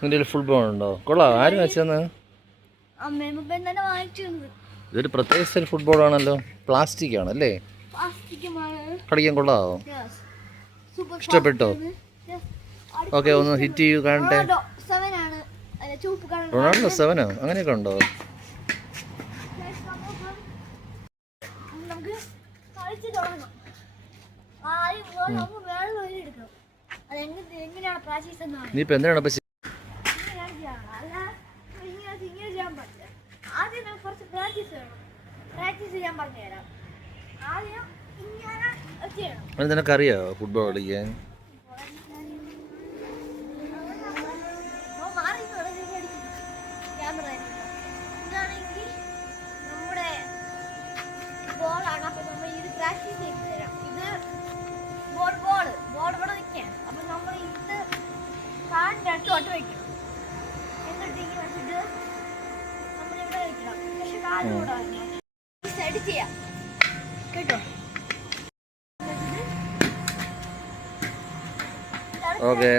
നിന്റെ ഫുട്ബോൾ ഉണ്ടോ? കൊള്ളാം. ആരും വെച്ചെന്ന്? ഇതൊരു പ്രത്യേക ഫുട്ബോൾ ആണല്ലോ. പ്ലാസ്റ്റിക് ആണല്ലേ? കളിക്കാൻ കൊള്ളാവോ? ഇഷ്ടപ്പെട്ടോ? ഓക്കെ, ഒന്ന് ഹിറ്റ് ചെയ്യൂ കാണട്ടെ. റൊണാൾഡോ 7 അങ്ങനെയൊക്കെ ഉണ്ടോ? നീ ഇപ്പൊ എന്തിനാണ് നിനക്കറിയോ ഫുട്ബോൾ കളിക്കാൻ? ഓക്കെ.